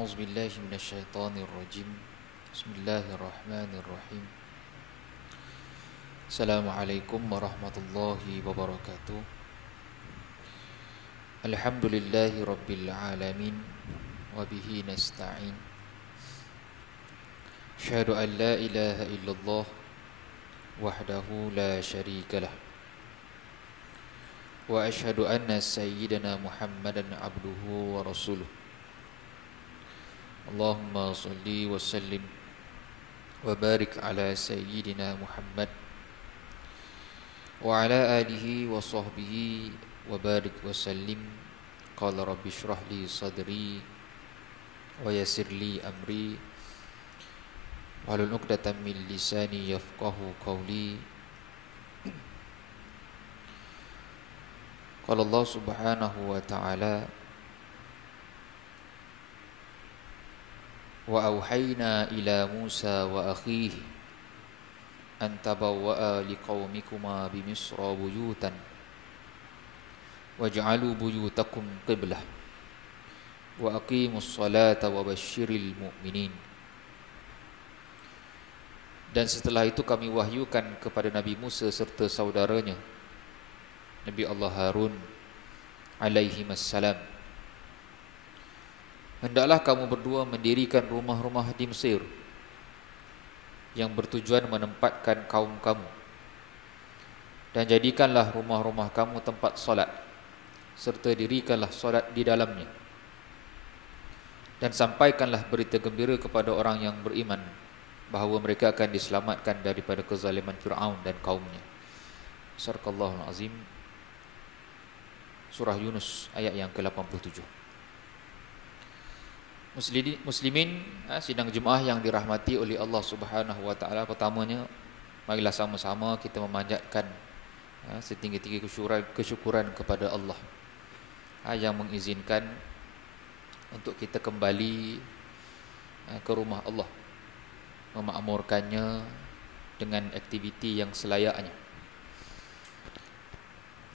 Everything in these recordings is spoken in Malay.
أعوذ بالله من الشيطان الرجيم. بسم الله الرحمن الرحيم. السلام عليكم ورحمة الله وبركاته. الحمد لله رب العالمين وبه نستعين. أشهد أن لا إله إلا الله وحده لا شريك له، وأشهد أن سيدنا محمدا عبده ورسوله. اللهم صل وسلم وبارك على سيدنا محمد وعلى آله وصحبه وبارك وسلم. قال رب اشرح لي صدري ويسر لي أمري واحلل عقدة من لساني يفقهوا قولي. قال الله سبحانه وتعالى: وأوحينا إلى موسى وأخيه أن تبوأ لقومكما بمصر بيوتا واجعلوا بيوتكم قبلة وأقيموا الصلاة وبشر المؤمنين. Dan setelah itu kami wahyukan kepada Nabi Musa serta saudaranya Nabi Allah Harun alaihimassalam, hendaklah kamu berdua mendirikan rumah-rumah di Mesir yang bertujuan menempatkan kaum kamu, dan jadikanlah rumah-rumah kamu tempat solat, serta dirikanlah solat di dalamnya, dan sampaikanlah berita gembira kepada orang yang beriman bahawa mereka akan diselamatkan daripada kezaliman Fir'aun dan kaumnya. Sadaqallahul Azim. Surah Yunus ayat yang ke-87. Muslimin, sidang Jumaah yang dirahmati oleh Allah Subhanahu wa taala, pertamanya marilah sama-sama kita memanjatkan setinggi-tinggi kesyukuran kepada Allah yang mengizinkan untuk kita kembali ke rumah Allah, memakmurkannya dengan aktiviti yang selayaknya.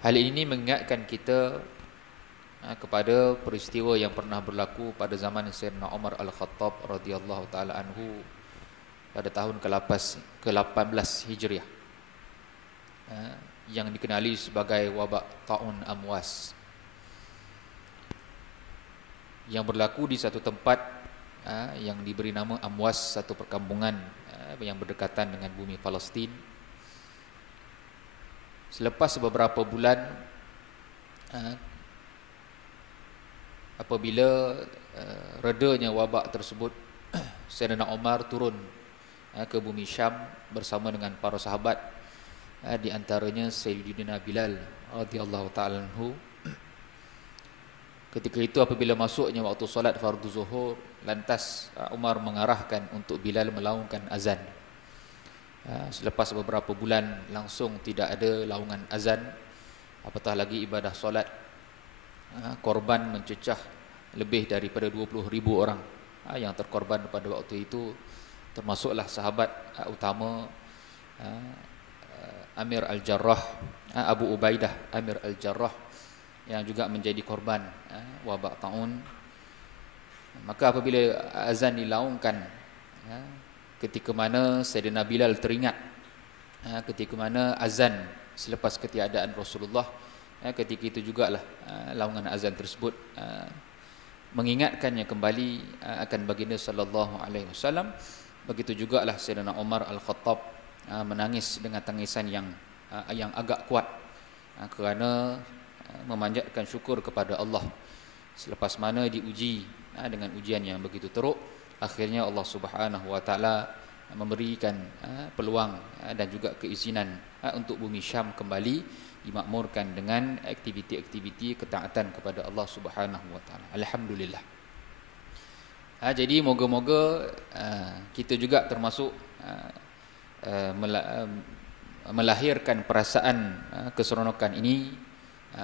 Hal ini mengingatkan kita kepada peristiwa yang pernah berlaku pada zaman Sayyidina Umar Al-Khattab radhiyallahu taala anhu pada tahun ke-18 Hijriah, yang dikenali sebagai wabak Ta'un Amwas, yang berlaku di satu tempat yang diberi nama Amwas, satu perkampungan yang berdekatan dengan bumi Palestin. Selepas beberapa bulan, apabila redanya wabak tersebut, Sayyidina Umar turun ke bumi Syam bersama dengan para sahabat, di antaranya Sayyidina Bilal radhiyallahu ta'ala anhu. Ketika itu apabila masuknya waktu solat fardu zuhur, lantas Umar mengarahkan untuk Bilal melaungkan azan. Selepas beberapa bulan langsung tidak ada laungan azan, apatah lagi ibadah solat. Korban mencecah lebih daripada 20,000 orang yang terkorban pada waktu itu, termasuklah sahabat utama Amir Al-Jarrah, Abu Ubaidah Amir Al-Jarrah, yang juga menjadi korban wabak taun. Maka apabila azan dilaungkan, ketika mana Sayyidina Bilal teringat ketika mana azan selepas ketiadaan Rasulullah, ketika itu jugalah laungan azan tersebut mengingatkannya kembali akan baginda sallallahu alaihi wasallam. Begitu jugalah Sayyidina Umar Al-Khattab menangis dengan tangisan yang agak kuat kerana memanjatkan syukur kepada Allah selepas mana diuji dengan ujian yang begitu teruk. Akhirnya Allah Subhanahu wa taala memberikan peluang dan juga keizinan untuk bumi Syam kembali dimakmurkan dengan aktiviti-aktiviti ketaatan kepada Allah Subhanahu wa taala. Alhamdulillah. Jadi moga-moga kita juga termasuk melahirkan perasaan keseronokan ini,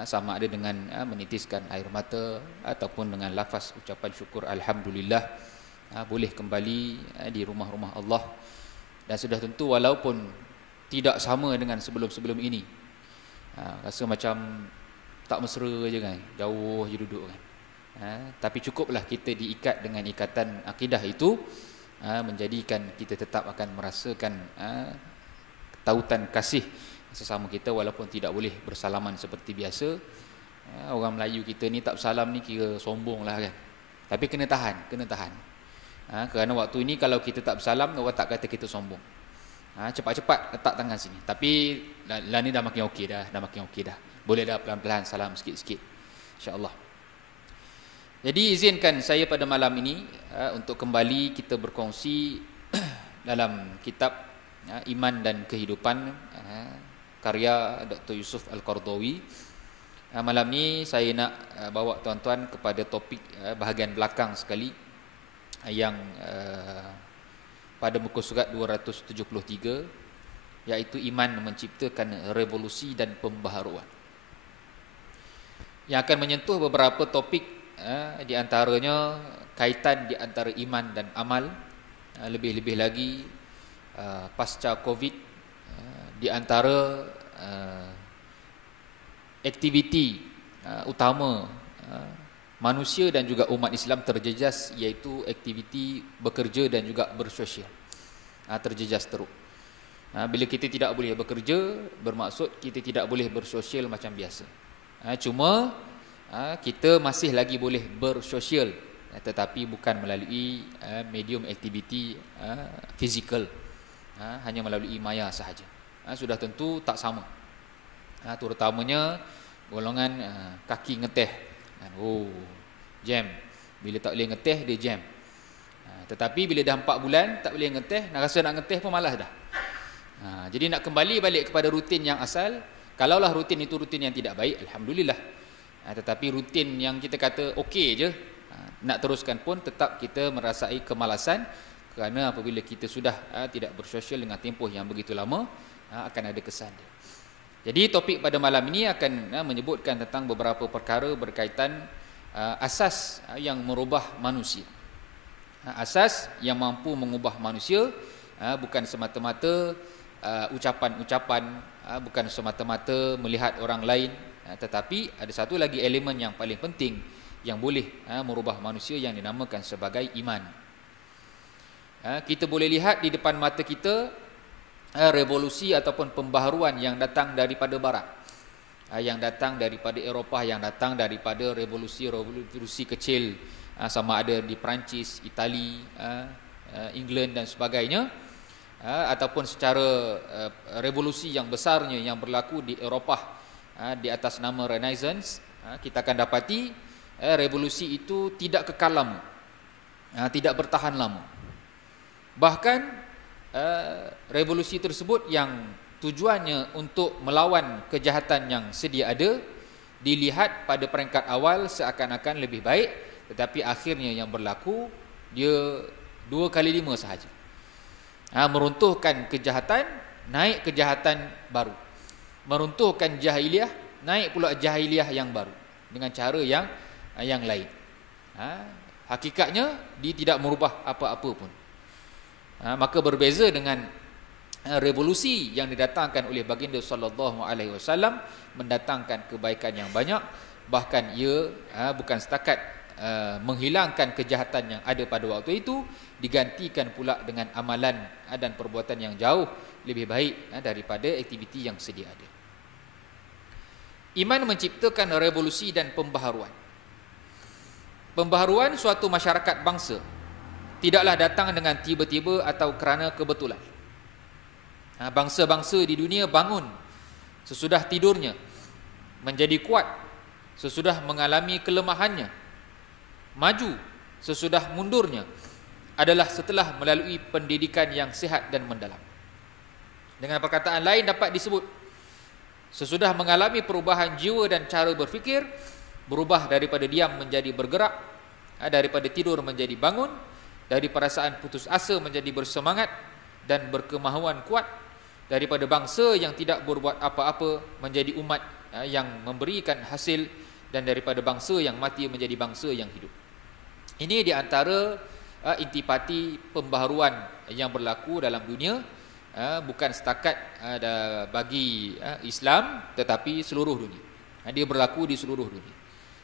sama ada dengan menitiskan air mata ataupun dengan lafaz ucapan syukur alhamdulillah, boleh kembali di rumah-rumah Allah. Dan sudah tentu walaupun tidak sama dengan sebelum-sebelum ini, rasa macam tak mesra je kan, jauh je duduk kan, Tapi cukuplah kita diikat dengan ikatan akidah itu, menjadikan kita tetap akan merasakan tautan kasih sesama kita walaupun tidak boleh bersalaman seperti biasa. Orang Melayu kita ni tak bersalam ni kira sombong lah kan. Tapi kena tahan. Kerana waktu ini kalau kita tak bersalam, orang tak kata kita sombong. Cepat-cepat letak tangan sini. Tapi lah ni dah makin okey dah, Boleh dah pelan-pelan salam sikit-sikit, insya-Allah. Jadi izinkan saya pada malam ini untuk kembali kita berkongsi dalam kitab Iman dan Kehidupan, karya Dr. Yusuf Al-Qaradawi. Malam ni saya nak bawa tuan-tuan kepada topik bahagian belakang sekali, yang pada muka surat 273, iaitu iman menciptakan revolusi dan pembaharuan, yang akan menyentuh beberapa topik, di antaranya kaitan di antara iman dan amal, lebih-lebih lagi pasca Covid, di antara aktiviti utama manusia dan juga umat Islam terjejas, iaitu aktiviti bekerja dan juga bersosial, terjejas teruk. Bila kita tidak boleh bekerja, bermaksud kita tidak boleh bersosial macam biasa. Cuma kita masih lagi boleh bersosial, tetapi bukan melalui medium aktiviti fizikal, hanya melalui maya sahaja. Sudah tentu tak sama, terutamanya golongan kaki ngeteh. Jam. Bila tak boleh ngeteh, dia jam. Tetapi bila dah 4 bulan tak boleh ngeteh, nak rasa nak ngeteh pun malas dah. Jadi nak kembali balik kepada rutin yang asal. Kalaulah rutin itu rutin yang tidak baik, alhamdulillah. Tetapi rutin yang kita kata okey je, nak teruskan pun tetap kita merasai kemalasan, kerana apabila kita sudah tidak bersosial dengan tempoh yang begitu lama, akan ada kesan dia. Jadi topik pada malam ini akan menyebutkan tentang beberapa perkara berkaitan asas yang merubah manusia. Asas yang mampu mengubah manusia, bukan semata-mata ucapan-ucapan, bukan semata-mata melihat orang lain, tetapi ada satu lagi elemen yang paling penting yang boleh merubah manusia, yang dinamakan sebagai iman. Kita boleh lihat di depan mata kita revolusi ataupun pembaharuan yang datang daripada barat, yang datang daripada Eropah, yang datang daripada revolusi kecil, sama ada di Perancis, Itali, England dan sebagainya, ataupun secara revolusi yang besarnya yang berlaku di Eropah di atas nama Renaissance. Kita akan dapati revolusi itu tidak kekal lama, tidak bertahan lama. Bahkan revolusi tersebut yang tujuannya untuk melawan kejahatan yang sedia ada, dilihat pada peringkat awal seakan-akan lebih baik, tetapi akhirnya yang berlaku dia 2 kali 5 sahaja. Meruntuhkan kejahatan, naik kejahatan baru. Meruntuhkan jahiliah, naik pula jahiliah yang baru dengan cara yang lain. Hakikatnya dia tidak merubah apa-apa pun. Maka berbeza dengan revolusi yang didatangkan oleh baginda sallallahu alaihi wasallam, mendatangkan kebaikan yang banyak, bahkan ia bukan setakat menghilangkan kejahatan yang ada pada waktu itu, digantikan pula dengan amalan dan perbuatan yang jauh lebih baik daripada aktiviti yang sedia ada. Iman menciptakan revolusi dan pembaharuan. Pembaharuan suatu masyarakat bangsa tidaklah datang dengan tiba-tiba atau kerana kebetulan. Bangsa-bangsa di dunia bangun sesudah tidurnya, menjadi kuat sesudah mengalami kelemahannya, maju sesudah mundurnya, adalah setelah melalui pendidikan yang sihat dan mendalam. Dengan perkataan lain dapat disebut, sesudah mengalami perubahan jiwa dan cara berfikir, berubah daripada diam menjadi bergerak, daripada tidur menjadi bangun, dari perasaan putus asa menjadi bersemangat dan berkemahuan kuat, daripada bangsa yang tidak berbuat apa-apa menjadi umat yang memberikan hasil, dan daripada bangsa yang mati menjadi bangsa yang hidup. Ini di antara intipati pembaharuan yang berlaku dalam dunia, bukan setakat bagi Islam, tetapi seluruh dunia. Dia berlaku di seluruh dunia.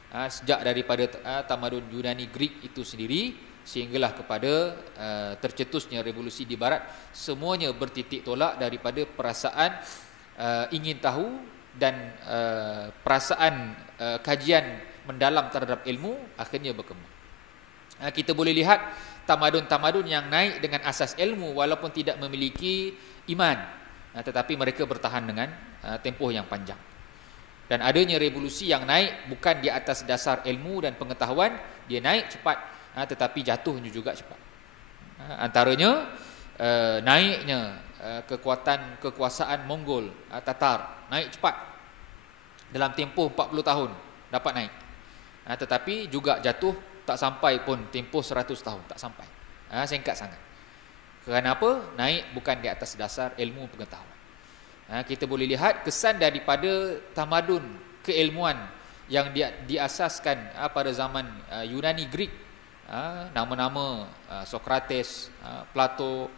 sejak daripada tamadun Yunani Greek itu sendiri sehinggalah kepada tercetusnya revolusi di barat, semuanya bertitik tolak daripada perasaan ingin tahu dan perasaan kajian mendalam terhadap ilmu akhirnya berkembang. Kita boleh lihat tamadun-tamadun yang naik dengan asas ilmu walaupun tidak memiliki iman, tetapi mereka bertahan dengan tempoh yang panjang. Dan adanya revolusi yang naik bukan di atas dasar ilmu dan pengetahuan, dia naik cepat, tetapi jatuhnya juga cepat. Antaranya naiknya kekuasaan Mongol, Tatar, naik cepat dalam tempoh 40 tahun dapat naik, tetapi juga jatuh tak sampai pun tempoh 100 tahun, tak sampai, singkat sangat. Kerana apa? Naik bukan di atas dasar ilmu pengetahuan. Kita boleh lihat kesan daripada tamadun keilmuan yang diasaskan pada zaman Yunani Greek, nama-nama Sokrates, Plato,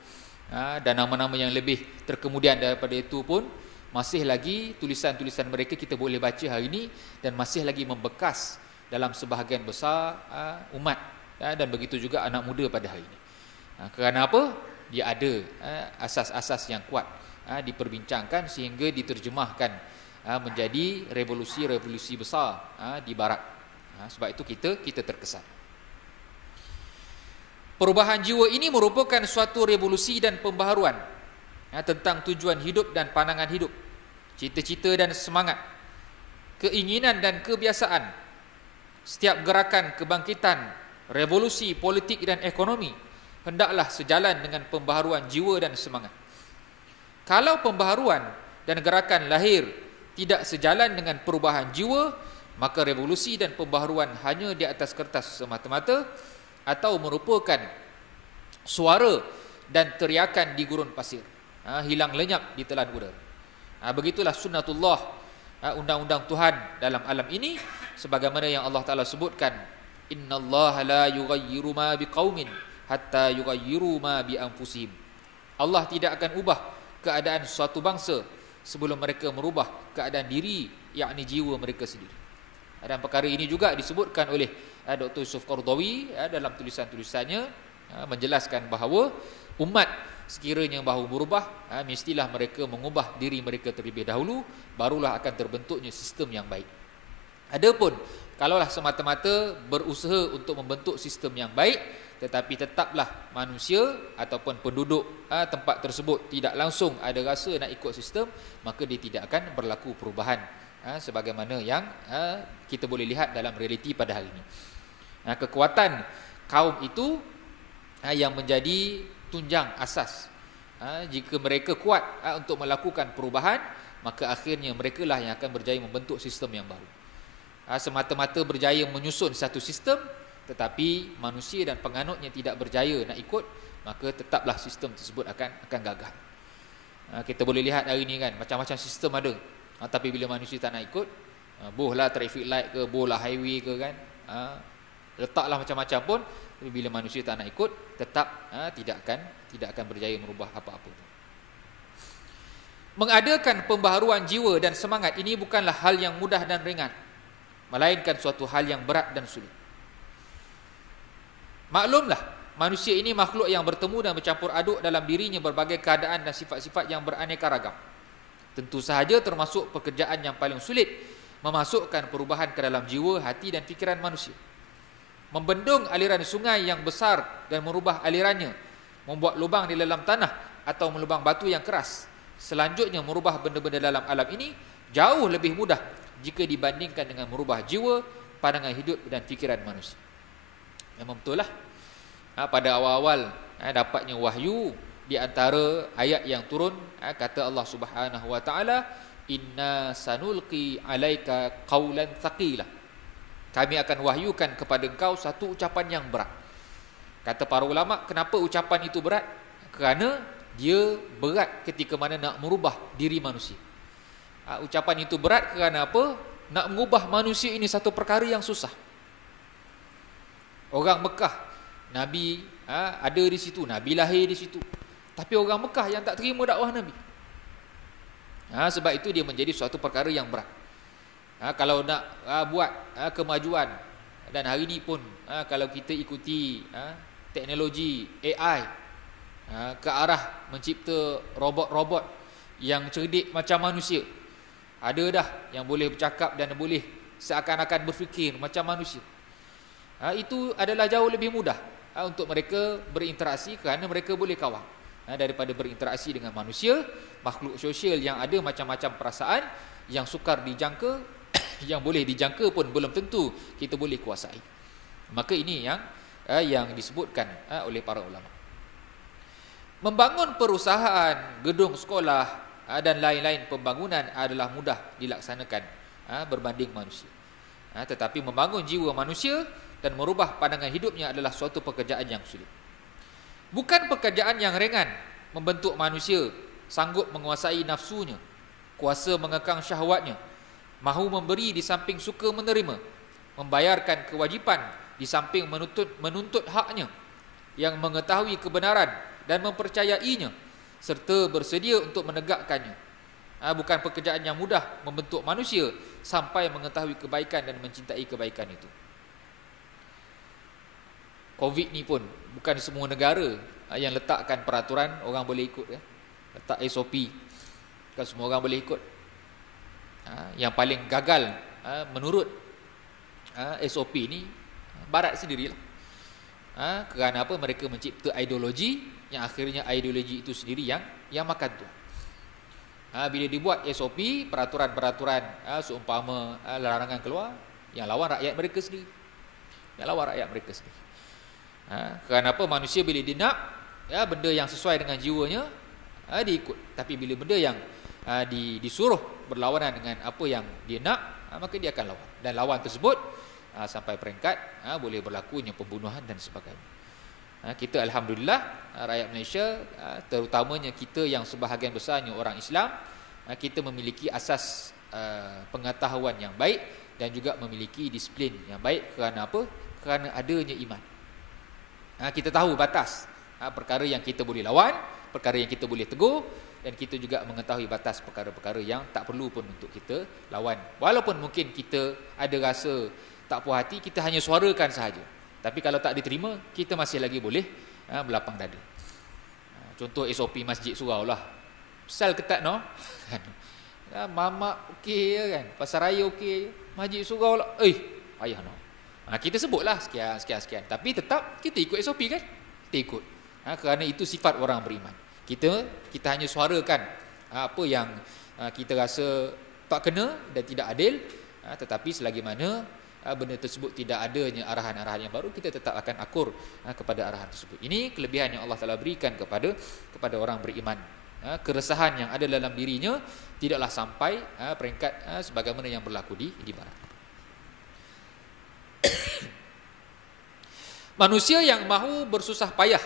dan nama-nama yang lebih terkemudian daripada itu pun masih lagi tulisan-tulisan mereka kita boleh baca hari ini dan masih lagi membekas dalam sebahagian besar umat, dan begitu juga anak muda pada hari ini. Kerana apa? Dia ada asas-asas yang kuat diperbincangkan sehingga diterjemahkan menjadi revolusi-revolusi besar di barat. Sebab itu kita terkesan. Perubahan jiwa ini merupakan suatu revolusi dan pembaharuan tentang tujuan hidup dan pandangan hidup, cita-cita dan semangat, keinginan dan kebiasaan. Setiap gerakan kebangkitan, revolusi politik dan ekonomi hendaklah sejalan dengan pembaharuan jiwa dan semangat. Kalau pembaharuan dan gerakan lahir tidak sejalan dengan perubahan jiwa, maka revolusi dan pembaharuan hanya di atas kertas semata-mata atau merupakan suara dan teriakan di gurun pasir, hilang lenyap di telan udara. Begitulah sunnatullah, undang-undang Tuhan dalam alam ini, sebagaimana yang Allah Ta'ala sebutkan, innallaha la yughayyiru ma biqaumin hatta yughayyiru ma bi anfusihim. Allah tidak akan ubah keadaan suatu bangsa sebelum mereka merubah keadaan diri, yakni jiwa mereka sendiri. Dan perkara ini juga disebutkan oleh Dr. Yusuf Qaradawi dalam tulisan-tulisannya, menjelaskan bahawa umat sekiranya bahu berubah, mestilah mereka mengubah diri mereka terlebih dahulu, barulah akan terbentuknya sistem yang baik. Adapun kalaulah semata-mata berusaha untuk membentuk sistem yang baik, tetapi tetaplah manusia ataupun penduduk tempat tersebut tidak langsung ada rasa nak ikut sistem, maka dia tidak akan berlaku perubahan sebagaimana yang kita boleh lihat dalam realiti pada hari ini. Kekuatan kaum itu yang menjadi tunjang asas. Jika mereka kuat untuk melakukan perubahan, maka akhirnya mereka lah yang akan berjaya membentuk sistem yang baru. Semata-mata berjaya menyusun satu sistem, tetapi manusia dan penganutnya tidak berjaya nak ikut, maka tetaplah sistem tersebut akan gagal. Kita boleh lihat hari ini kan, macam-macam sistem ada, tapi bila manusia tak nak ikut, bohlah traffic light ke, bohlah highway ke kan, letaklah macam-macam pun, tapi bila manusia tak nak ikut, tetap tidak akan berjaya merubah apa-apa. Mengadakan pembaharuan jiwa dan semangat ini bukanlah hal yang mudah dan ringan, melainkan suatu hal yang berat dan sulit. Maklumlah, manusia ini makhluk yang bertemu dan bercampur aduk dalam dirinya berbagai keadaan dan sifat-sifat yang beraneka ragam. Tentu sahaja termasuk pekerjaan yang paling sulit, memasukkan perubahan ke dalam jiwa, hati dan fikiran manusia. Membendung aliran sungai yang besar dan merubah alirannya, membuat lubang di dalam tanah atau melubang batu yang keras. Selanjutnya merubah benda-benda dalam alam ini jauh lebih mudah jika dibandingkan dengan merubah jiwa, pandangan hidup dan fikiran manusia. Memang betul lah, pada awal-awal dapatnya wahyu, di antara ayat yang turun kata Allah Subhanahu wa taala, inna sanulqi alaika qaulan thaqila, kami akan wahyukan kepada engkau satu ucapan yang berat. Kata para ulama, kenapa ucapan itu berat? Kerana dia berat ketika mana nak merubah diri manusia. Ucapan itu berat kerana apa? Nak mengubah manusia ini satu perkara yang susah. Orang Mekah, Nabi ada di situ, Nabi lahir di situ, tapi orang Mekah yang tak terima dakwah Nabi. Sebab itu dia menjadi suatu perkara yang berat. Kalau nak buat kemajuan, dan hari ini pun kalau kita ikuti teknologi AI ke arah mencipta robot-robot yang cerdik macam manusia, ada dah yang boleh bercakap dan boleh seakan-akan berfikir macam manusia. Itu adalah jauh lebih mudah untuk mereka berinteraksi, kerana mereka boleh kawal daripada berinteraksi dengan manusia, makhluk sosial yang ada macam-macam perasaan, yang sukar dijangka, yang boleh dijangka pun belum tentu kita boleh kuasai. Maka ini yang disebutkan oleh para ulama. Membangun perusahaan, gedung sekolah dan lain-lain pembangunan adalah mudah dilaksanakan berbanding manusia. Tetapi membangun jiwa manusia dan merubah pandangan hidupnya adalah suatu pekerjaan yang sulit. Bukan pekerjaan yang ringan membentuk manusia sanggup menguasai nafsunya, kuasa mengekang syahwatnya, mahu memberi di samping suka menerima, membayarkan kewajipan di samping menuntut haknya, yang mengetahui kebenaran dan mempercayainya, serta bersedia untuk menegakkannya. Bukan pekerjaan yang mudah membentuk manusia sampai mengetahui kebaikan dan mencintai kebaikan itu. Covid ni pun bukan semua negara yang letakkan peraturan orang boleh ikut, letak SOP, bukan semua orang boleh ikut. Yang paling gagal menurut SOP ni Barat sendirilah. Kerana apa? Mereka mencipta ideologi yang akhirnya ideologi itu sendiri yang makan tuan. Bila dibuat SOP, peraturan-peraturan seumpama larangan keluar, yang lawan rakyat mereka sendiri. Kerana apa? Manusia bila dia nak benda yang sesuai dengan jiwanya, dia ikut. Tapi bila benda yang disuruh berlawanan dengan apa yang dia nak, maka dia akan lawan. Dan lawan tersebut sampai peringkat boleh berlakunya pembunuhan dan sebagainya. Kita alhamdulillah, rakyat Malaysia, terutamanya kita yang sebahagian besarnya orang Islam, kita memiliki asas pengetahuan yang baik dan juga memiliki disiplin yang baik. Kerana apa? Kerana adanya iman. Kita tahu batas perkara yang kita boleh lawan, perkara yang kita boleh tegur, dan kita juga mengetahui batas perkara-perkara yang tak perlu pun untuk kita lawan. Walaupun mungkin kita ada rasa tak puas hati, kita hanya suarakan sahaja. Tapi kalau tak diterima, kita masih lagi boleh berlapang dada. Contoh SOP masjid surau lah. Sel ketat no. Mamak okey kan, pasar raya okey, masjid surau lah. Payah no. Kita sebutlah sekian. Tapi tetap kita ikut SOP kan? Kita ikut. Kerana itu sifat orang beriman. Kita hanya suarakan apa yang kita rasa tak kena dan tidak adil, tetapi selagi mana benda tersebut tidak adanya arahan-arahan yang baru, kita tetap akan akur kepada arahan tersebut. Ini kelebihan yang Allah Taala berikan kepada orang beriman. Keresahan yang ada dalam dirinya tidaklah sampai peringkat sebagaimana yang berlaku di barat. Manusia yang mahu bersusah payah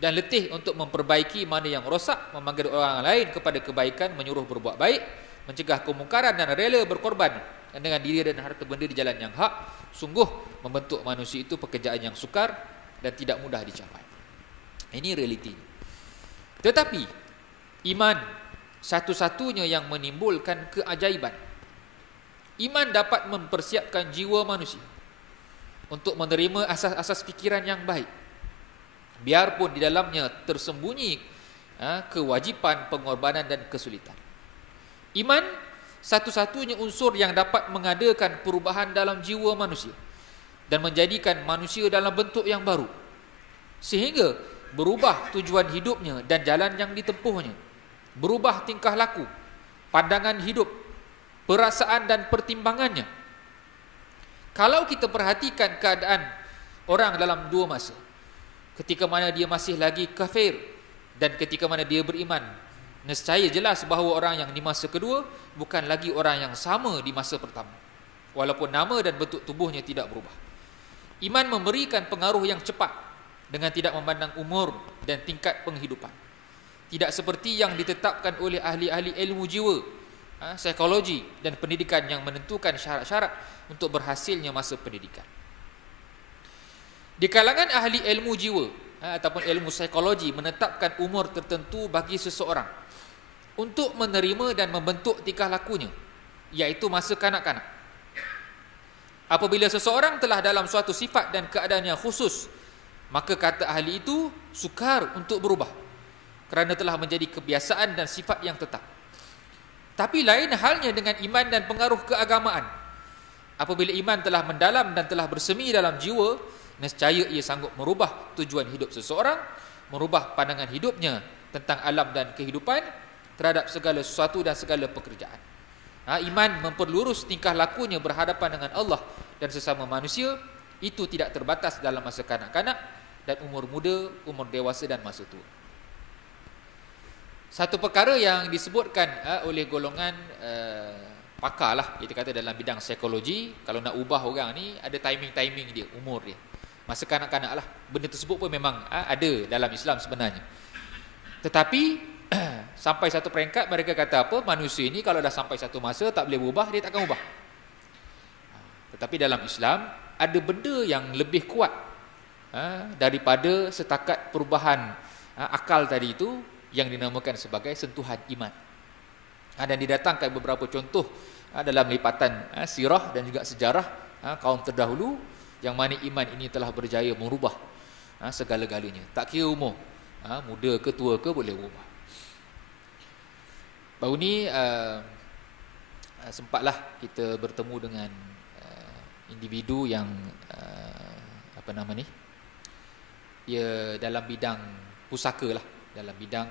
dan letih untuk memperbaiki mana yang rosak, memanggil orang lain kepada kebaikan, menyuruh berbuat baik, mencegah kemungkaran dan rela berkorban dengan diri dan harta benda di jalan yang hak, sungguh membentuk manusia itu pekerjaan yang sukar dan tidak mudah dicapai. Ini realiti. Tetapi iman satu-satunya yang menimbulkan keajaiban. Iman dapat mempersiapkan jiwa manusia untuk menerima asas-asas fikiran yang baik, biarpun di dalamnya tersembunyi kewajipan, pengorbanan dan kesulitan. Iman satu-satunya unsur yang dapat mengadakan perubahan dalam jiwa manusia dan menjadikan manusia dalam bentuk yang baru, sehingga berubah tujuan hidupnya dan jalan yang ditempuhnya, berubah tingkah laku, pandangan hidup, perasaan dan pertimbangannya. Kalau kita perhatikan keadaan orang dalam dua masa, ketika mana dia masih lagi kafir dan ketika mana dia beriman, nescaya jelas bahawa orang yang di masa kedua bukan lagi orang yang sama di masa pertama, walaupun nama dan bentuk tubuhnya tidak berubah. Iman memberikan pengaruh yang cepat dengan tidak memandang umur dan tingkat penghidupan. Tidak seperti yang ditetapkan oleh ahli-ahli ilmu jiwa, psikologi dan pendidikan yang menentukan syarat-syarat untuk berhasilnya masa pendidikan. Di kalangan ahli ilmu jiwa ataupun ilmu psikologi menetapkan umur tertentu bagi seseorang untuk menerima dan membentuk tingkah lakunya iaitu masa kanak-kanak. Apabila seseorang telah dalam suatu sifat dan keadaan yang khusus, maka kata ahli itu sukar untuk berubah kerana telah menjadi kebiasaan dan sifat yang tetap. Tapi lain halnya dengan iman dan pengaruh keagamaan. Apabila iman telah mendalam dan telah bersemi dalam jiwa, nescaya ia sanggup merubah tujuan hidup seseorang, merubah pandangan hidupnya tentang alam dan kehidupan terhadap segala sesuatu dan segala pekerjaan. Iman memperlurus tingkah lakunya berhadapan dengan Allah dan sesama manusia. Itu tidak terbatas dalam masa kanak-kanak dan umur muda, umur dewasa dan masa tua. Satu perkara yang disebutkan oleh golongan pakar lah, kita kata dalam bidang psikologi, kalau nak ubah orang ni ada timing dia, umur dia. Masa kanak-kanak lah. Benda tersebut pun memang ada dalam Islam sebenarnya. Tetapi sampai satu peringkat mereka kata apa? Manusia ini kalau dah sampai satu masa tak boleh berubah, dia takkan ubah. Tetapi dalam Islam ada benda yang lebih kuat daripada setakat perubahan akal tadi itu, yang dinamakan sebagai sentuhan iman. Dan didatangkan beberapa contoh dalam lipatan sirah dan juga sejarah kaum terdahulu, yang mana iman ini telah berjaya merubah segala-galanya. Tak kira umur, muda ke tua ke, boleh berubah. Baru ni sempatlah kita bertemu dengan individu yang dia dalam bidang pusaka lah, dalam bidang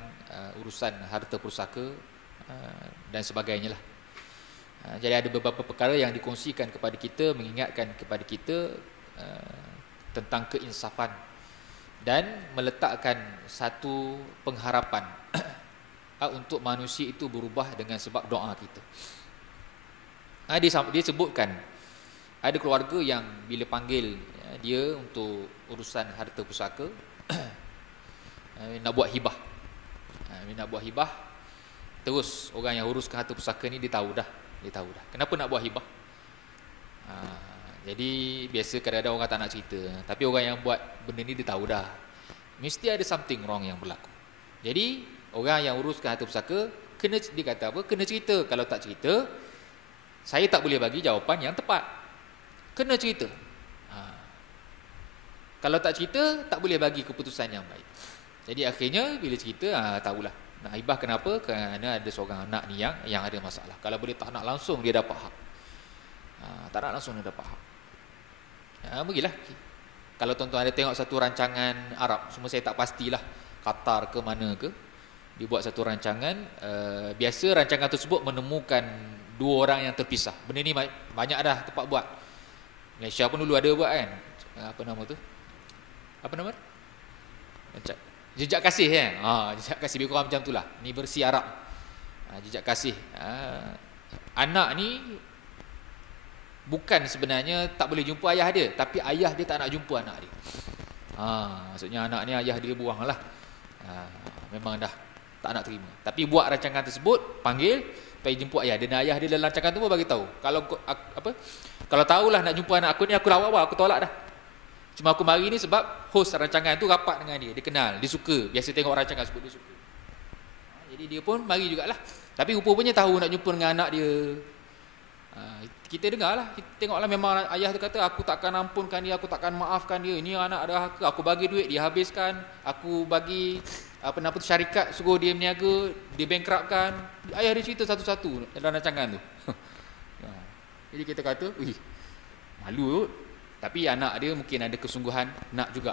urusan harta pusaka dan sebagainya lah. Jadi ada beberapa perkara yang dikongsikan kepada kita, mengingatkan kepada kita tentang keinsafan dan meletakkan satu pengharapan untuk manusia itu berubah dengan sebab doa kita. Dia sebutkan ada keluarga yang bila panggil dia untuk urusan harta pusaka, nak buat hibah. Nak buat hibah, terus orang yang uruskan harta pusaka ni dia tahu dah. Kenapa nak buat hibah? Jadi biasa kadang-kadang orang tak nak cerita, tapi orang yang buat benda ni dia tahu dah. Mesti ada something wrong yang berlaku. Jadi orang yang uruskan harta pusaka dia kata apa? Kena cerita. Kalau tak cerita, saya tak boleh bagi jawapan yang tepat. Kena cerita. Kalau tak cerita, tak boleh bagi keputusan yang baik. Jadi akhirnya bila cerita, tahulah nak hibah kenapa? Kerana ada seorang anak ni yang ada masalah. Kalau boleh tak nak langsung, dia dapat hak. Tak nak langsung, dia dapat hak. Begitulah. Kalau tuan-tuan ada tengok satu rancangan Arab, semua saya tak pastilah Qatar ke mana ke, dia buat satu rancangan, biasa rancangan tersebut menemukan dua orang yang terpisah. Benda ni banyak dah tempat buat. Malaysia pun dulu ada buat kan. Apa nama tu? Jejak kasih kan? Jejak kasih, lebih kurang macam itulah. Ni versi Arab. Jejak kasih. Anak ni bukan sebenarnya tak boleh jumpa ayah dia, tapi ayah dia tak nak jumpa anak dia. Maksudnya anak ni ayah dia buang lah. Memang dah tak nak terima. Tapi buat rancangan tersebut, panggil, pergi jemput ayah. Dan ayah dia dalam rancangan tu pun bagi tahu. Kalau tahulah nak jumpa anak aku ni, aku lawa, aku tolak dah. Cuma aku mari ni sebab host rancangan tu rapat dengan dia. Dia kenal, dia suka. Biasa tengok rancangan sebut dia suka. Jadi dia pun mari jugalah. Tapi rupanya tahu nak jumpa dengan anak dia. Kita dengar lah, kita tengoklah, memang ayah tu kata, aku takkan ampunkan dia, aku takkan maafkan dia. Ini anak derhaka, aku bagi duit, dia habiskan. Aku bagi syarikat, suruh dia berniaga, dia bankruptkan. Ayah dia cerita satu-satu dalam rancangan tu. Jadi kita kata, malu kot. Tapi anak dia mungkin ada kesungguhan nak juga.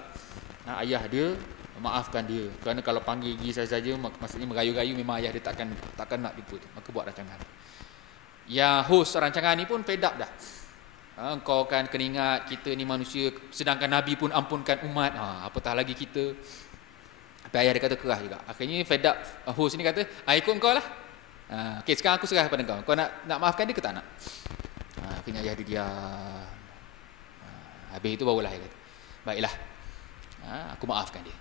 Ayah dia maafkan dia. Kerana kalau panggil pergi saja, maksudnya merayu-rayu, memang ayah dia takkan nak jumpa tu. Maka buat rancangan. Yang host rancangan ni pun fed up dah. Kau kan kena ingat, kita ni manusia, sedangkan Nabi pun ampunkan umat. Apatah lagi kita. Tapi ayah dia kata kerah juga. Akhirnya fed up, host ni kata, ikut kau lah. Okay, sekarang aku serah pada kau. Kau nak maafkan dia ke tak nak? Akhirnya ayah dia diam. Habis itu barulah ayah kata, baiklah, aku maafkan dia.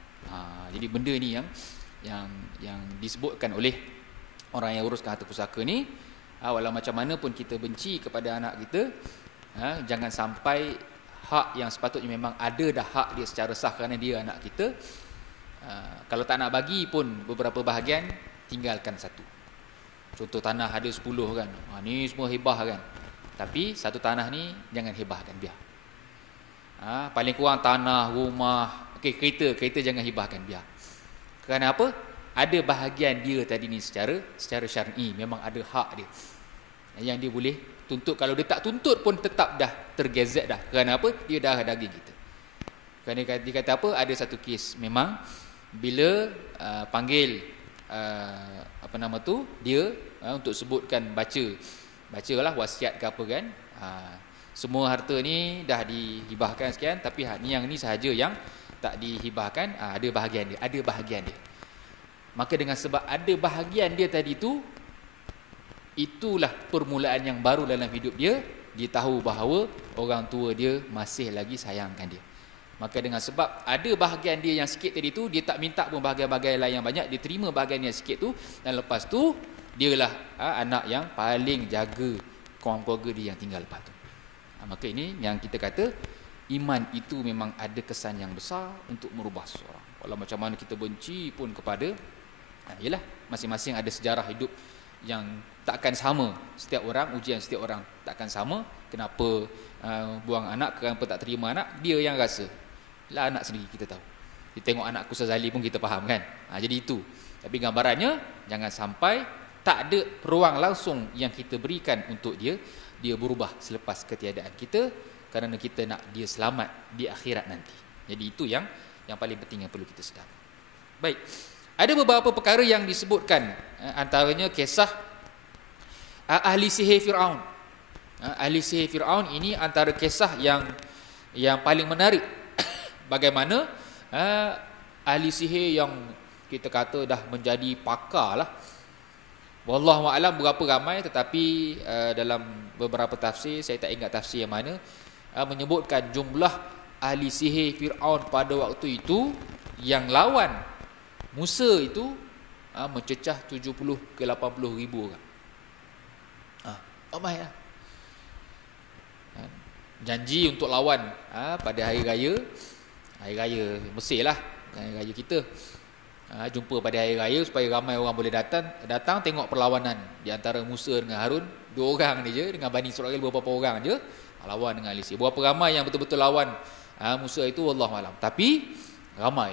Jadi benda ni yang disebutkan oleh orang yang uruskan harta pusaka ni, walau macam mana pun kita benci kepada anak kita, jangan sampai hak yang sepatutnya memang ada dah hak dia secara sah kerana dia anak kita, kalau tak nak bagi pun beberapa bahagian, tinggalkan satu. Contoh tanah ada 10 kan. Ni semua hibah kan. Tapi satu tanah ni jangan hibahkan, biar. Paling kurang tanah, rumah, kereta jangan hibahkan, biar. Kerana apa? Ada bahagian dia tadi ni secara syar'i, memang ada hak dia. Yang dia boleh tuntut. Kalau dia tak tuntut pun tetap dah tergezet dah. Kerana apa? Dia darah daging kita. Kerana dia kata apa? Ada satu kes memang bila panggil apa nama tu, dia untuk sebutkan bacalah wasiat ke apa kan, semua harta ni dah dihibahkan sekian, tapi yang ni sahaja yang tak dihibahkan, ada bahagian dia. Maka dengan sebab ada bahagian dia tadi tu, itulah permulaan yang baru dalam hidup dia. Dia tahu bahawa orang tua dia masih lagi sayangkan dia. Maka dengan sebab ada bahagian dia yang sikit tadi tu, dia tak minta pun bahagian-bahagian lain yang banyak, dia terima bahagian yang sikit tu, dan lepas tu dialah anak yang paling jaga kaum keluarga dia yang tinggal lepas tu. Maka ini yang kita kata, iman itu memang ada kesan yang besar untuk merubah seseorang. Walau macam mana kita benci pun kepada, yalah, masing-masing ada sejarah hidup yang takkan sama. Setiap orang, ujian setiap orang takkan sama. Kenapa buang anak, kenapa tak terima anak, dia yang rasa. Lah anak sendiri kita tahu. Kita tengok anak Ustaz Zali pun kita faham kan. Jadi itu. Tapi gambarannya, jangan sampai tak ada ruang langsung yang kita berikan untuk dia berubah selepas ketiadaan kita, kerana kita nak dia selamat di akhirat nanti. Jadi itu yang paling penting yang perlu kita sedar. Baik. Ada beberapa perkara yang disebutkan, antaranya kisah ahli sihir Fir'aun. Ahli sihir Fir'aun ini antara kisah yang paling menarik. Bagaimana ahli sihir yang kita kata dah menjadi pakar lah. Wallahu a'lam berapa ramai, tetapi dalam beberapa tafsir, saya tak ingat tafsir yang mana, menyebutkan jumlah ahli sihir Fir'aun pada waktu itu yang lawan Musa itu mencecah 70 ke 80 ribu orang. Ramai lah. Janji untuk lawan pada hari raya Mesir lah, hari raya kita. Jumpa pada hari raya supaya ramai orang boleh datang tengok perlawanan di antara Musa dengan Harun. 2 orang ni je, dengan Bani Israel beberapa orang je lawan dengan Alisi. Berapa ramai yang betul-betul lawan Musa itu wallahualam, tapi ramai.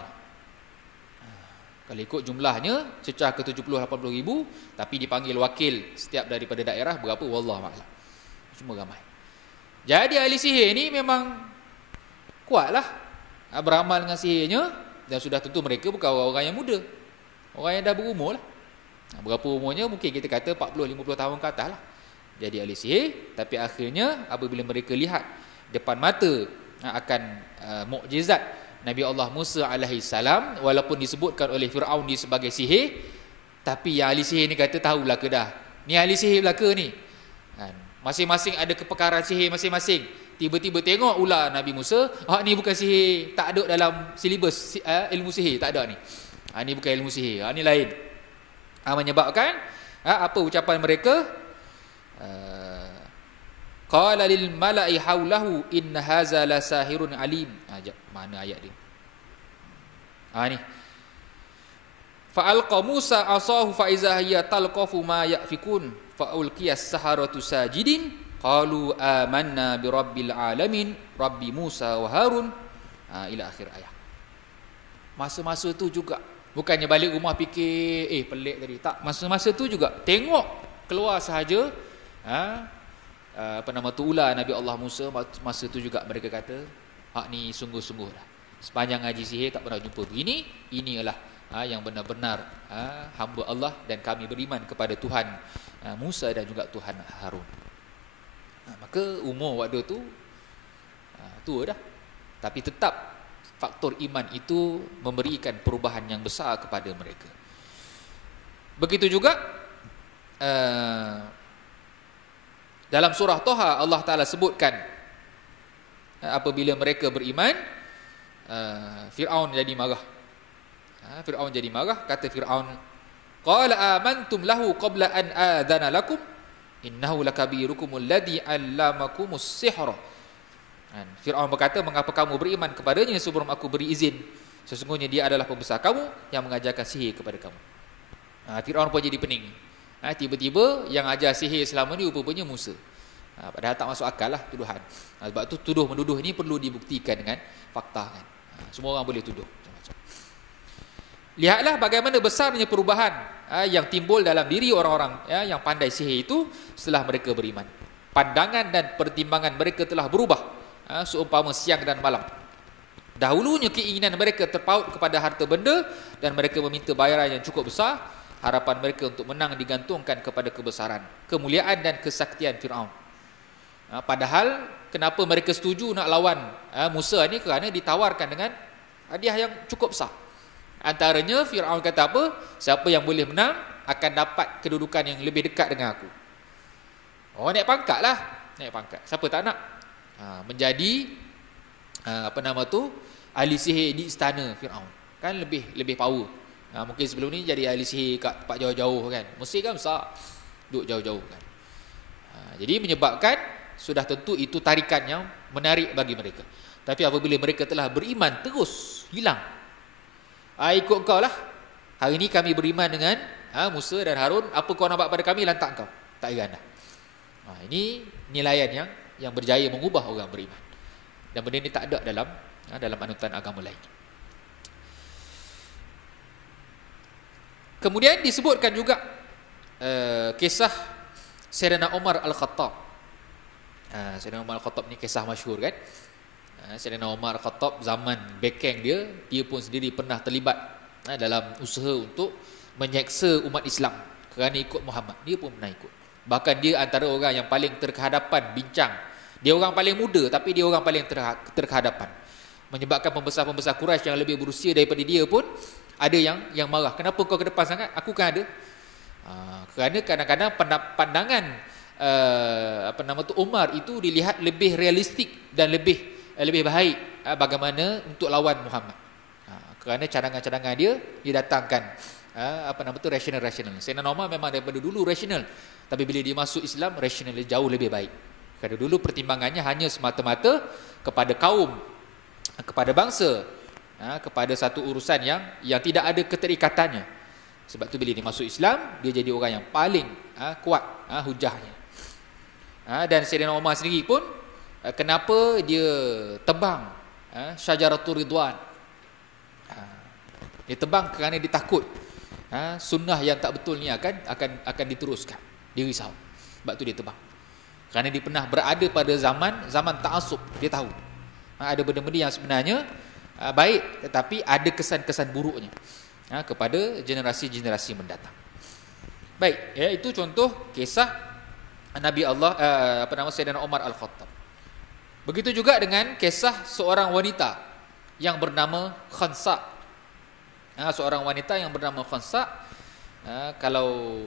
Kalau ikut jumlahnya cecah ke 70-80 ribu, tapi dipanggil wakil setiap daripada daerah berapa wallahualam. Semua ramai. Jadi ahli sihir ni memang kuatlah beramal dengan sihirnya, dan sudah tentu mereka bukan orang yang muda, orang yang dah berumur lah. Berapa umurnya? Mungkin kita kata 40-50 tahun ke atas lah. Jadi ahli sihir, tapi akhirnya apabila mereka lihat depan mata akan mukjizat Nabi Allah Musa alaihi salam, walaupun disebutkan oleh Fir'aun dia sebagai sihir, tapi yang ahli sihir ni kata, tahulah ke dah, ni ahli sihir belaka ni. Masing-masing ada kepakaran sihir masing-masing. Tiba-tiba tengok ular Nabi Musa, ni bukan sihir, tak ada dalam silibus ilmu sihir, tak ada ni. Ni bukan ilmu sihir, ni lain. Menyebabkan apa ucapan mereka? Qala lil mala'i haulahu inna haza la sahirun alim. Mana ayat dia? Ni. Fa alqa Musa asahu fa iza hiya talqafu ma yafikun fa ulqiyas saharatu sajidin qalu amanna bi rabbil alamin rabbi Musa wa Harun, ila akhir ayat. Masa-masa tu juga, bukannya balik rumah fikir pelik tadi, tak, masa-masa tu juga tengok keluar sahaja apa nama tu ular Nabi Allah Musa, masa tu juga mereka kata ni sungguh-sungguh dah, sepanjang ngaji sihir tak pernah jumpa begini. Ini ialah yang benar-benar hamba Allah, dan kami beriman kepada Tuhan Musa dan juga Tuhan Harun. Maka umur waktu tu tua dah, tapi tetap faktor iman itu memberikan perubahan yang besar kepada mereka. Begitu juga dalam surah Toha Allah Ta'ala sebutkan apabila mereka beriman, Fir'aun jadi marah. Fir'aun jadi marah, kata Fir'aun, qala amantum lahu qabla an adhana lakum innahu lakabirukum alladhi allamakumus sihra. Fir'aun berkata, mengapa kamu beriman kepadanya sebelum aku beri izin? Sesungguhnya dia adalah pembesar kamu yang mengajarkan sihir kepada kamu. Fir'aun pun jadi pening. Tiba-tiba yang ajar sihir selama ni rupanya Musa. Padahal tak masuk akal lah tuduhan. Sebab tu tuduh-menuduh ni perlu dibuktikan dengan fakta kan. Semua orang boleh tuduh macam-macam. Lihatlah bagaimana besarnya perubahan yang timbul dalam diri orang-orang yang pandai sihir itu setelah mereka beriman. Pandangan dan pertimbangan mereka telah berubah seumpama siang dan malam. Dahulunya keinginan mereka terpaut kepada harta benda dan mereka meminta bayaran yang cukup besar. Harapan mereka untuk menang digantungkan kepada kebesaran, kemuliaan dan kesaktian Fir'aun. Padahal kenapa mereka setuju nak lawan Musa ni? Kerana ditawarkan dengan hadiah yang cukup besar. Antaranya Fir'aun kata apa? Siapa yang boleh menang akan dapat kedudukan yang lebih dekat dengan aku. Naik pangkat lah. Naik pangkat. Siapa tak nak? Menjadi ahli sihir di istana Fir'aun. Kan lebih power. Mungkin sebelum ni jadi ahli sihir kat tempat jauh-jauh kan. Mesir kan besar. Duduk jauh-jauh kan. Jadi menyebabkan sudah tentu itu tarikan yang menarik bagi mereka. Tapi apabila mereka telah beriman, terus hilang. Ikut kau lah. Hari ni kami beriman dengan Musa dan Harun. Apa kau nak buat pada kami, lantak kau. Tak heran dah. Ini nilaian yang berjaya mengubah orang beriman. Dan benda ni tak ada dalam anutan agama lain. Kemudian disebutkan juga kisah Sayyidina Umar Al-Khattab. Sayyidina Umar Al-Khattab ni kisah masyhur kan. Sayyidina Umar Al-Khattab zaman bekeng dia pun sendiri pernah terlibat dalam usaha untuk menyeksa umat Islam kerana ikut Muhammad. Dia pun pernah ikut. Bahkan dia antara orang yang paling terkehadapan bincang. Dia orang paling muda tapi dia orang paling terkehadapan. Menyebabkan pembesar-pembesar Quraisy yang lebih berusia daripada dia pun ada yang marah. Kenapa kau ke depan sangat? Aku kan ada. Kerana kadang-kadang pandangan Umar itu dilihat lebih realistik dan lebih baik bagaimana untuk lawan Muhammad. Kerana cadangan-cadangan dia datangkan rasional. Sayyidina Umar memang daripada dulu rasional. Tapi bila dia masuk Islam, rasional dia jauh lebih baik. Kerana dulu pertimbangannya hanya semata-mata kepada kaum, kepada bangsa, kepada satu urusan yang tidak ada keterikatannya. Sebab tu bila dia masuk Islam, dia jadi orang yang paling kuat hujahnya. Dan Sayyidina Umar sendiri pun kenapa dia tebang Syajaratul Ridwan. Dia tebang kerana dia takut sunnah yang tak betul ni akan diteruskan. Dia risau. Sebab tu dia tebang. Kerana dia pernah berada pada zaman ta'assub. Dia tahu ada benda-benda yang sebenarnya baik tetapi ada kesan-kesan buruknya kepada generasi-generasi mendatang. Baik, itu contoh kisah Nabi Allah Sayyidina Umar Al-Khattab. Begitu juga dengan kisah seorang wanita yang bernama Khansa. Seorang wanita yang bernama Khansa. Kalau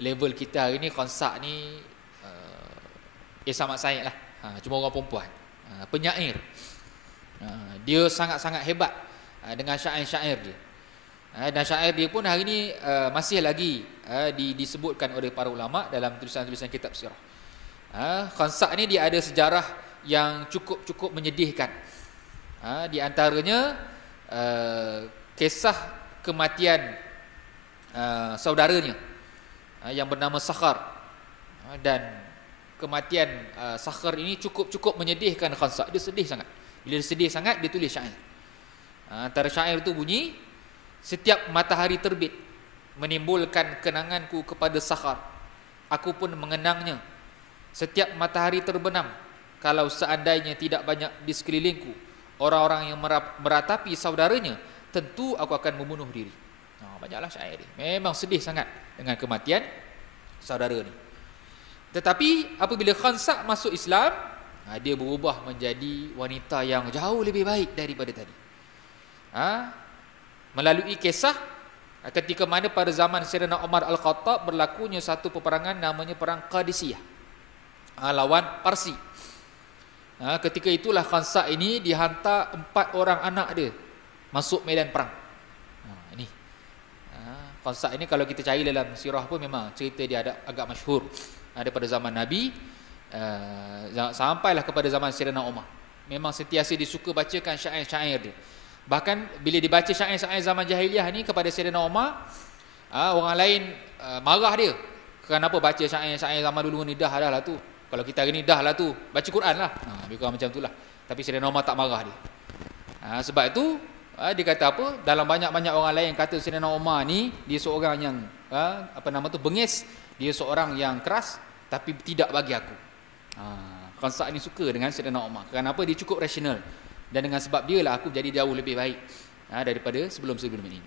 level kita hari ni, Khansa ni sama saya lah. Cuma orang perempuan. Penyair. Dia sangat-sangat hebat dengan syair-syair dia. Dan syair dia pun hari ni masih lagi disebutkan oleh para ulama dalam tulisan-tulisan kitab sirah. Khansa ni dia ada sejarah yang cukup menyedihkan. Di antaranya kisah kematian saudaranya yang bernama Sakhar. Dan kematian Sakhar ini cukup menyedihkan Khansa. Dia sedih sangat. Bila dia sedih sangat, dia tulis syair. Antara syair itu bunyi, setiap matahari terbit menimbulkan kenanganku kepada Sakhar. Aku pun mengenangnya. Setiap matahari terbenam, kalau seandainya tidak banyak di sekelilingku orang-orang yang meratapi saudaranya, tentu aku akan membunuh diri. Banyaklah syair dia. Memang sedih sangat dengan kematian saudara ni. Tetapi apabila Khansa masuk Islam, dia berubah menjadi wanita yang jauh lebih baik daripada tadi. Melalui kisah ketika mana pada zaman Sayyidina Umar Al-Khattab berlakunya satu peperangan namanya Perang Qadisiyah lawan Parsi. Ketika itulah Khansa ini dihantar 4 orang anak dia masuk medan perang. Ini Khansa ini kalau kita cari dalam sirah pun memang cerita dia agak masyhur. Daripada zaman Nabi sampailah kepada zaman Sayyidina Umar. Memang sentiasa disuka bacakan syair-syair dia. Bahkan bila dibaca syair-syair zaman jahiliah ni kepada Sayyidina Umar, orang lain marah dia. Kenapa baca syair-syair zaman dulu ni dah lah tu. Kalau kita hari ni dah lah tu, baca Quran lah. Lebih kurang macam tu lah. Tapi Sayyidina Umar tak marah dia. Sebab itu dia kata apa? Dalam banyak-banyak orang lain kata Sayyidina Umar ni dia seorang yang bengis, dia seorang yang keras, tapi tidak bagi aku. Khansa ni suka dengan Sayyidina Umar. Kenapa? Dia cukup rasional. Dan dengan sebab dia lah aku jadi jauh lebih baik daripada sebelum-sebelum ini.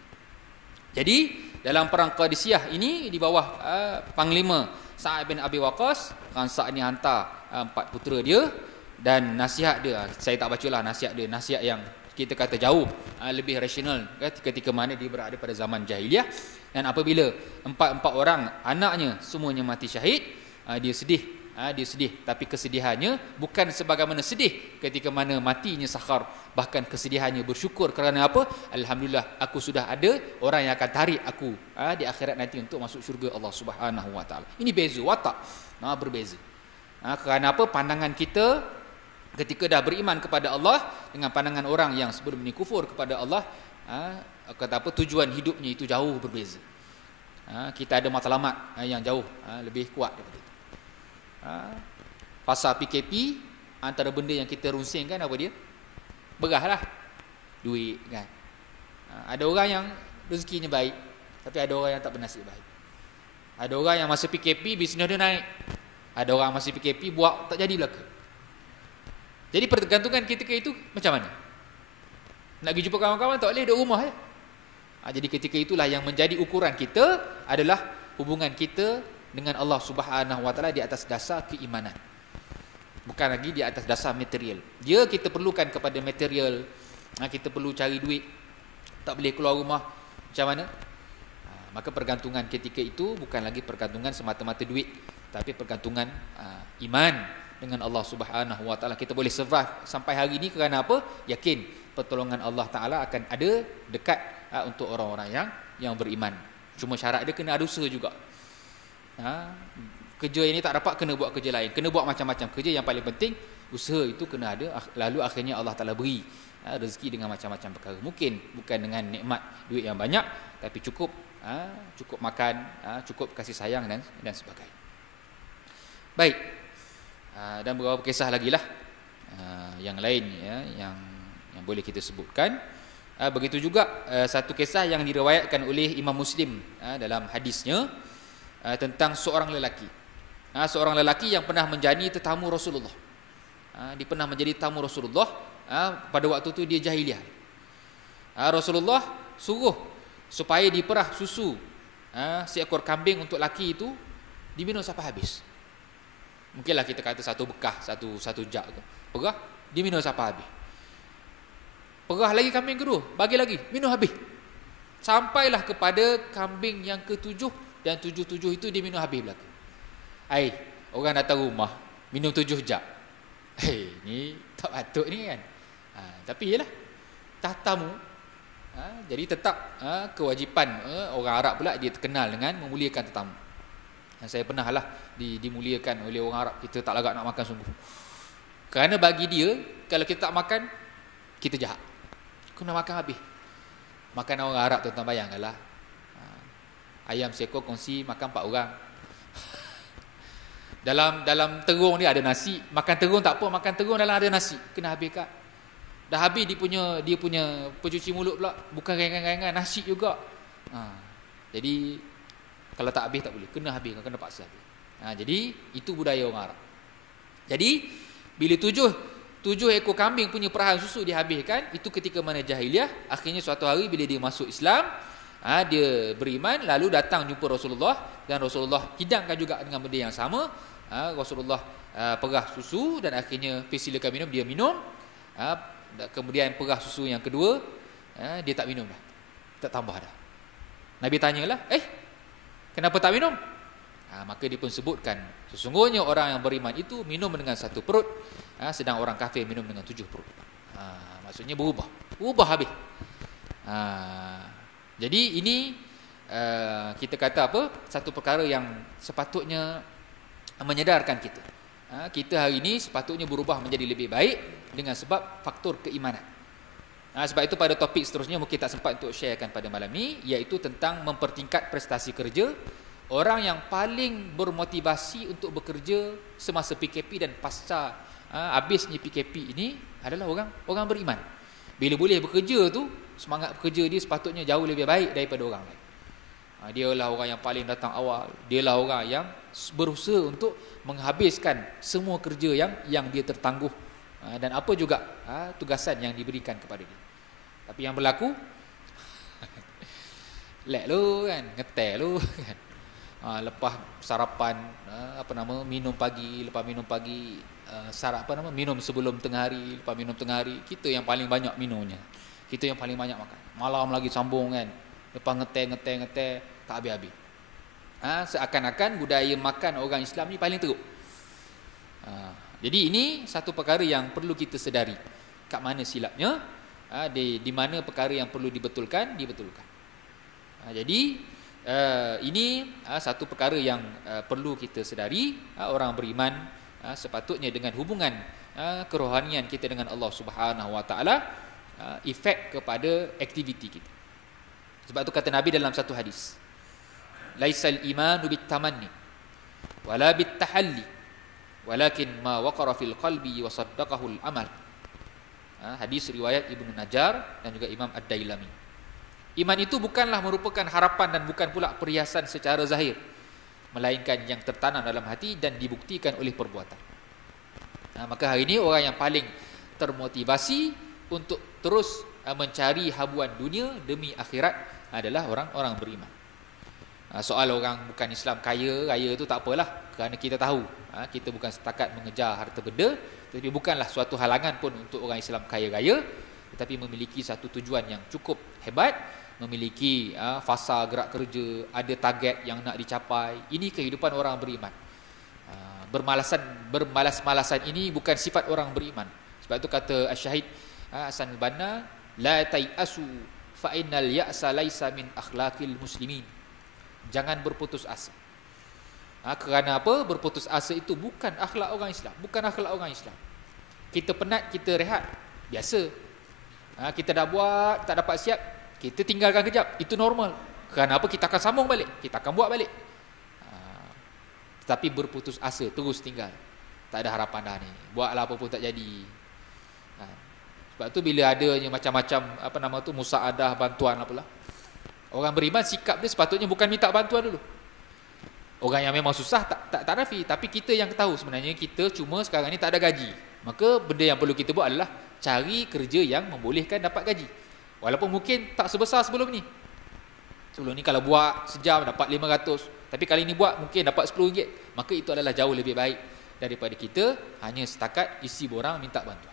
Jadi dalam perang Qadisiyah ini di bawah Panglima Sa'ad bin Abi Waqqas, Khansa ni hantar 4 putera dia, dan nasihat dia, saya tak bacalah nasihat dia, nasihat yang kita kata jauh lebih rasional ketika mana dia berada pada zaman jahiliah. Dan apabila 4 orang anaknya semuanya mati syahid, dia sedih. Dia sedih, tapi kesedihannya bukan sebagaimana sedih ketika mana matinya Sakhar, bahkan kesedihannya bersyukur kerana apa? Alhamdulillah aku sudah ada orang yang akan tarik aku di akhirat nanti untuk masuk syurga Allah Subhanahu wa taala. Ini beza watak, berbeza. Kerana apa? Pandangan kita ketika dah beriman kepada Allah dengan pandangan orang yang sebelum ini kufur kepada Allah, kata apa? Tujuan hidupnya itu jauh berbeza. Kita ada matlamat yang jauh lebih kuat daripada itu. Pasal PKP, antara benda yang kita runsingkan apa dia? Berahlah, duit kan. Ada orang yang rezekinya baik, tapi ada orang yang tak bernasib baik. Ada orang yang masa PKP bisnes dia naik, ada orang masa PKP buat tak jadi belaka. Jadi pergantungan ketika itu macam mana? Nak pergi jumpa kawan-kawan tak boleh, duduk rumah je. Jadi ketika itulah yang menjadi ukuran kita adalah hubungan kita dengan Allah Subhanahu wa taala di atas dasar keimanan. Bukan lagi di atas dasar material. Dia kita perlukan kepada material, kita perlu cari duit, tak boleh keluar rumah, macam mana? Maka pergantungan ketika itu bukan lagi pergantungan semata-mata duit, tapi pergantungan iman dengan Allah Subhanahu wa taala. Kita boleh survive sampai hari ini kerana apa? Yakin pertolongan Allah taala akan ada dekat untuk orang-orang yang beriman. Cuma syarat dia kena ada usaha juga. Kerja ini tak dapat, kena buat kerja lain, kena buat macam-macam kerja. Yang paling penting usaha itu kena ada, lalu akhirnya Allah Ta'ala beri rezeki dengan macam-macam perkara. Mungkin bukan dengan nikmat duit yang banyak, tapi cukup makan, cukup kasih sayang dan sebagainya. Baik, dan beberapa kisah lagi lah yang lain yang boleh kita sebutkan. Begitu juga satu kisah yang diriwayatkan oleh Imam Muslim dalam hadisnya tentang seorang lelaki. Seorang lelaki yang pernah menjadi tetamu Rasulullah. Dia pernah menjadi tamu Rasulullah. Pada waktu itu dia jahiliah. Rasulullah suruh supaya diperah susu seekor kambing untuk laki itu diminum sampai habis. Mungkinlah kita kata satu bekah, satu jug tu. Perah, diminum sampai habis. Perah lagi kambing kedua, bagi lagi, minum habis. Sampailah kepada kambing yang ke-7, dan 7 itu dia minum habis belaka. Orang datang rumah minum 7 jug. Ni tak patut ni kan. Tapi yalah, tatamu. Jadi tetap kewajipan orang Arab pula dia terkenal dengan memuliakan tetamu. Saya pernah lah dimuliakan oleh orang Arab. Kita tak lagak nak makan sungguh. Kerana bagi dia, kalau kita tak makan, kita jahat. Kena makan habis. Makan orang Arab tuan-tuan bayangkanlah. Ayam seekor kongsi makan 4 orang. Dalam terung dia ada nasi, makan terung tak apa, makan terung dalam ada nasi, kena habis kat. Dah habis dia punya pencuci mulut pula, bukan ringan-ringan, nasi juga. Jadi kalau tak habis tak boleh, kena habis, kena paksa habis. Jadi itu budaya orang Arab. Jadi bila 7 ekor kambing punya perahan susu dihabiskan, itu ketika mana jahiliah. Akhirnya suatu hari bila dia masuk Islam, dia beriman, lalu datang jumpa Rasulullah, dan Rasulullah hidangkan juga dengan benda yang sama. Rasulullah perah susu, dan akhirnya silakan minum, dia minum. Kemudian perah susu yang kedua, dia tak minum dah, tak tambah dah. Nabi tanyalah, kenapa tak minum? Maka dia pun sebutkan, sesungguhnya orang yang beriman itu minum dengan 1 perut, sedang orang kafir minum dengan 7 perut. Maksudnya berubah habis. Jadi ini kita kata apa? Satu perkara yang sepatutnya menyedarkan kita. Kita hari ini sepatutnya berubah menjadi lebih baik dengan sebab faktor keimanan. Sebab itu pada topik seterusnya mungkin tak sempat untuk sharekan pada malam ni, iaitu tentang mempertingkat prestasi kerja orang yang paling bermotivasi untuk bekerja semasa PKP dan pasca habisnya PKP ini adalah orang beriman. Bila boleh bekerja tu, semangat bekerja dia sepatutnya jauh lebih baik daripada orang lain. Dia lah orang yang paling datang awal. Dia lah orang yang berusaha untuk menghabiskan semua kerja yang dia tertangguh, dan apa juga tugasan yang diberikan kepada dia. Tapi yang berlaku lek lu kan, ngetel lu kan. Lepas sarapan minum pagi, lepas minum pagi minum sebelum tengah hari, lepas minum tengah hari, kita yang paling banyak minumnya. Kita yang paling banyak makan. Malam lagi sambung kan. Lepas ngetel tak habis-habis. Seakan-akan budaya makan orang Islam ni paling teruk. Jadi ini satu perkara yang perlu kita sedari. Kat mana silapnya? Di mana perkara yang perlu dibetulkan. Jadi ini satu perkara yang perlu kita sedari. Orang beriman sepatutnya dengan hubungan kerohanian kita dengan Allah Subhanahu Wa Taala, efek kepada aktiviti kita. Sebab tu kata Nabi dalam satu hadis, laisal imanu bitamanni wala bitahalli walakin ma waqara fil qalbi wa saddaqahu al amal. Hadis riwayat Ibnu Najjar dan juga Imam Ad-Dailami. Iman itu bukanlah merupakan harapan dan bukan pula perhiasan secara zahir, melainkan yang tertanam dalam hati dan dibuktikan oleh perbuatan. Maka hari ini orang yang paling termotivasi untuk terus mencari habuan dunia demi akhirat adalah orang-orang beriman. Soal orang bukan Islam kaya raya itu tak apalah, kerana kita tahu kita bukan setakat mengejar harta benda, tapi bukanlah suatu halangan pun untuk orang Islam kaya raya, tetapi memiliki satu tujuan yang cukup hebat, memiliki fasa gerak kerja, ada target yang nak dicapai. Ini kehidupan orang beriman. Bermalas-malasan ini bukan sifat orang beriman. Sebab itu kata Asy-Syahid Hasan al-Banna, la tai'asu fa innal ya'sa laisa min akhlaqil muslimin. Jangan berputus asa. Kerana apa? Berputus asa itu bukan akhlak orang Islam, bukan akhlak orang Islam. Kita penat, kita rehat, biasa. Kita dah buat, tak dapat siap, kita tinggalkan kejap, itu normal. Kerana apa? Kita akan sambung balik, kita akan buat balik. Tetapi berputus asa, terus tinggal, tak ada harapan dah ni, buatlah apa pun tak jadi. Sebab tu bila adanya macam-macam musaadah, bantuan apalah, orang beriman sikap dia sepatutnya bukan minta bantuan dulu. Orang yang memang susah tak nafi, tapi kita yang tahu sebenarnya kita cuma sekarang ni tak ada gaji. Maka benda yang perlu kita buat adalah cari kerja yang membolehkan dapat gaji. Walaupun mungkin tak sebesar sebelum ni. Sebelum ni kalau buat sejam dapat 500, tapi kali ni buat mungkin dapat RM10. Maka itu adalah jauh lebih baik daripada kita hanya setakat isi borang minta bantuan.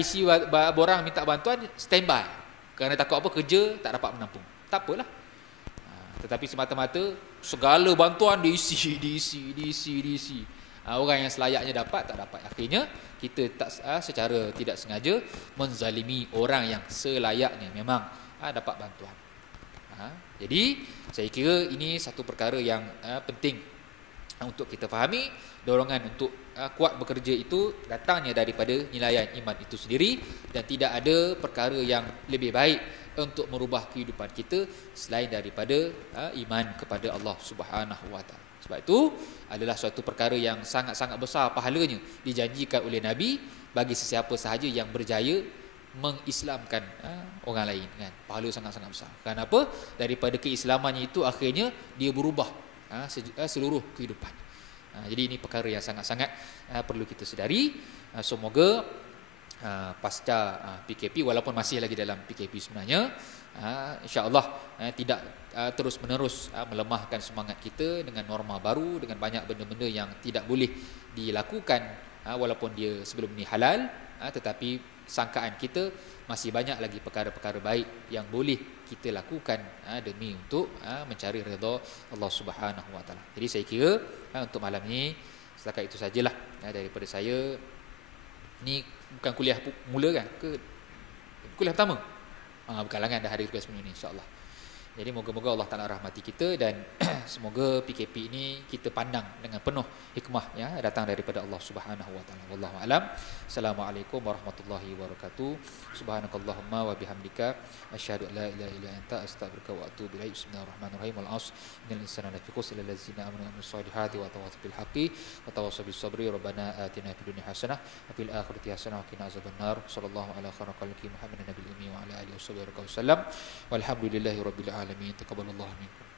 Isi borang minta bantuan standby, kerana takut apa, kerja tak dapat menampung. Tak apalah. Tetapi semata-mata segala bantuan diisi. Orang yang selayaknya dapat tak dapat. Akhirnya kita tak secara tidak sengaja menzalimi orang yang selayaknya memang dapat bantuan. Jadi saya kira ini satu perkara yang penting untuk kita fahami. Dorongan untuk kuat bekerja itu datangnya daripada nilaian iman itu sendiri, dan tidak ada perkara yang lebih baik untuk merubah kehidupan kita selain daripada iman kepada Allah Subhanahu Wa Taala. Sebab itu adalah suatu perkara yang sangat-sangat besar pahalanya dijanjikan oleh Nabi bagi sesiapa sahaja yang berjaya mengislamkan orang lain, kan. Pahala sangat-sangat besar. Kenapa? Daripada keislamannya itu akhirnya dia berubah seluruh kehidupan. Jadi ini perkara yang sangat-sangat perlu kita sedari. Semoga pasca PKP, walaupun masih lagi dalam PKP sebenarnya, insya-Allah tidak terus menerus melemahkan semangat kita dengan norma baru, dengan banyak benda-benda yang tidak boleh dilakukan walaupun dia sebelum ni halal, tetapi sangkaan kita masih banyak lagi perkara-perkara baik yang boleh kita lakukan demi untuk mencari redha Allah Subhanahu Wa Taala. Jadi saya kira untuk malam ni setakat itu sajalah daripada saya. Ni bukan kuliah mula kan, ke kuliah pertama? Bukanlah kan, dah hari tugas minggu ni, insya-Allah. Jadi moga-moga Allah Taala rahmati kita, dan semoga PKP ini kita pandang dengan penuh hikmah ya, datang daripada Allah Subhanahu wa taala. Wallahu alam. Assalamualaikum warahmatullahi wabarakatuh. Subhanakallahumma wa bihamdika asyhadu an la ilaha illa anta astaghfiruka wa atubu ilaik. Bismillahirrahmanirrahim. Wal 'asr innal insana lafi khusr illa allazina amanu wa amilus solihati wa tawassaw bil haqqi wa tawassaw bis sabri. Rabbana atina fid dunya hasanah wa fil akhirati hasanah wa qina azabannar. Sallallahu ala khalqi Muhammadin nabiyil ummi wa ala alihi wasallam. Walhamdulillahi rabbil alamin. Taqabbalallahu minkum.